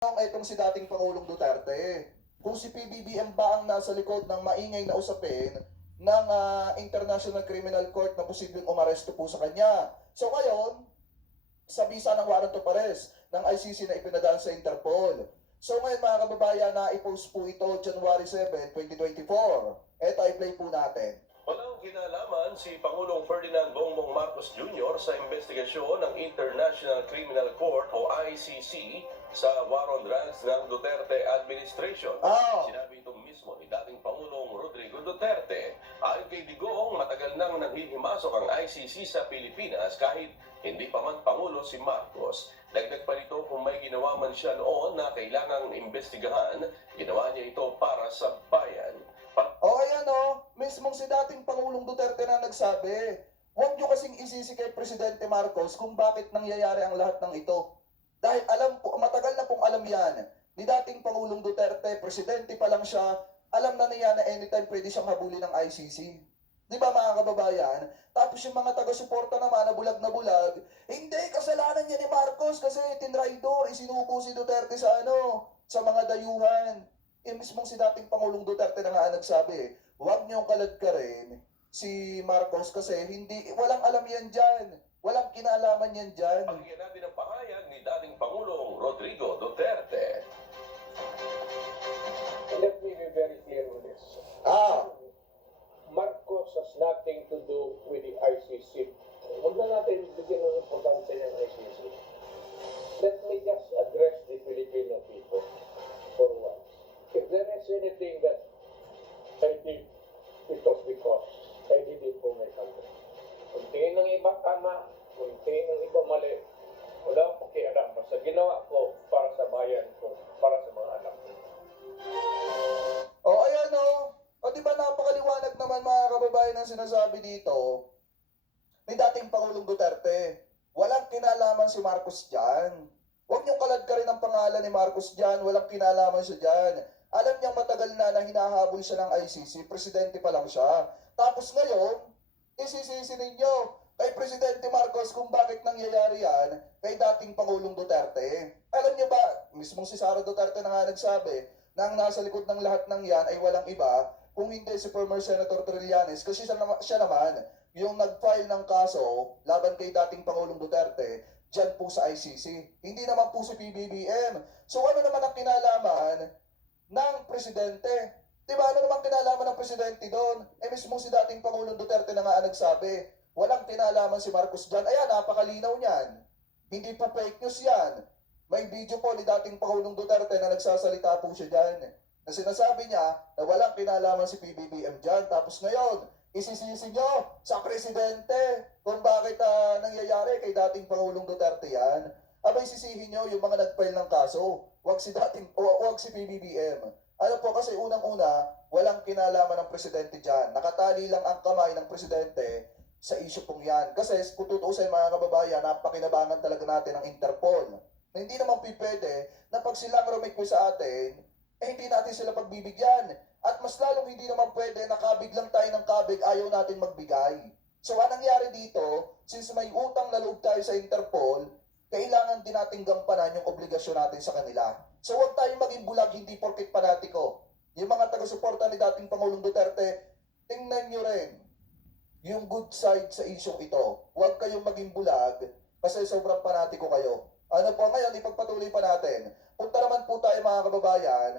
Itong si dating Pangulong Duterte. Kung si PBBM ba ang nasa likod ng maingay na usapin ng International Criminal Court na posibleng umaresto po sa kanya. So ngayon, sa bisa ng warrant of arrest ng ICC na ipinadaan sa Interpol. So ngayon mga kababayan, na-i-post po ito January 7, 2024. Eto, i-play po natin. Walang kinalaman si Pangulong Ferdinand Bongbong Marcos Jr. sa investigasyon ng International Criminal Court o ICC sa war on drugs ng Duterte administration. Sinabi ito mismo ni dating Pangulong Rodrigo Duterte. Ayon kay Digong, matagal nang nanghihimasok ang ICC sa Pilipinas kahit hindi pa man Pangulo si Marcos. Dagdag pa nito, kung may ginawa man siya noon na kailangang imbestigahan, ginawa niya ito para sa bayan. Ayan mismong si dating Pangulong Duterte na nagsabi, huwag nyo kasing isisi kay Presidente Marcos kung bakit nangyayari ang lahat ng ito. Dahil matagal na pong alam yan, ni dating Pangulong Duterte, presidente pa lang siya, alam na niya na anytime pwede siyang habulin ng ICC. Di ba mga kababayan? Tapos yung mga taga-suporta naman na bulag, hindi, kasalanan niya ni Marcos kasi tinraidor, isinuko si Duterte sa sa mga dayuhan. Mismong si dating Pangulong Duterte na nga nagsabi, huwag niyong kaladkarin si Marcos kasi walang alam yan dyan. Walang kinalaman yan dyan. Pakinggan natin ang pahayag ni dating Pangulong Rodrigo Duterte. Let me be very clear with this. Marcos has nothing to do with the ICC. Huwag na natin bigyan ng importansya ng ICC. Let me just address the Filipino people for once. If there is anything that I did, it was because I did it for my country. Kung tingin ng iba tama, kung tingin ng iba mali, wala akong pakialam. Basta ginawa ko para sa bayan ko, para sa mga anak ko. Ayan diba napakaliwanag naman mga kababayan ang sinasabi dito ni dating Pangulong Duterte. Walang kinalaman si Marcos dyan. Huwag niyong kaladkarin ang pangalan ni Marcos dyan. Walang kinalaman siya dyan. Alam niyang matagal na hinahabol siya ng ICC. Presidente pa lang siya. Tapos ngayon, isisisi ninyo kay Presidente Marcos kung bakit nangyayari yan kay dating Pangulong Duterte. Alam niyo ba, mismong si Sara Duterte na nga nagsabi na ang nasa likod ng lahat ng yan ay walang iba kung hindi si former Senator Trillanes kasi siya naman yung nag-file ng kaso laban kay dating Pangulong Duterte dyan po sa ICC. Hindi naman po si PBBM. So ano naman ang kinalaman ng Presidente? Diba ano naman kinalaman ng Presidente doon? Mismo si dating Pangulong Duterte na nga nagsabi, walang kinalaman si Marcos dyan. Ayan, napakalinaw niyan. Hindi po fake news yan. May video po ni dating Pangulong Duterte na nagsasalita po siya dyan. Na sinasabi niya na walang kinalaman si PBBM dyan. Tapos ngayon, isisisi nyo sa Presidente kung bakit nangyayari kay dating Pangulong Duterte yan. Abay sisihin nyo yung mga nag-file ng kaso. Huwag si PBBM. Ano po kasi unang-una, walang kinalaman ng Presidente dyan. Nakatali lang ang kamay ng Presidente sa issue pong yan. Kasi kung tutuusin mga kababayan, napakinabangan talaga natin ang Interpol. Na hindi naman pwede na pag silang request sa atin, hindi natin sila pagbibigyan. At mas lalong hindi naman pwede na kabig lang tayo ng kabig, ayaw natin magbigay. So anong nangyari dito, since may utang na loob tayo sa Interpol, kailangan din natin gampanan yung obligasyon natin sa kanila. So huwag tayong maging bulag, hindi porket panatiko. Yung mga taga-suporta ni dating Pangulong Duterte, tingnan nyo rin yung good side sa isyong ito. Huwag kayong maging bulag kasi sobrang panatiko kayo. Ano po ngayon, ipagpatuloy pa natin. Punta naman po tayo mga kababayan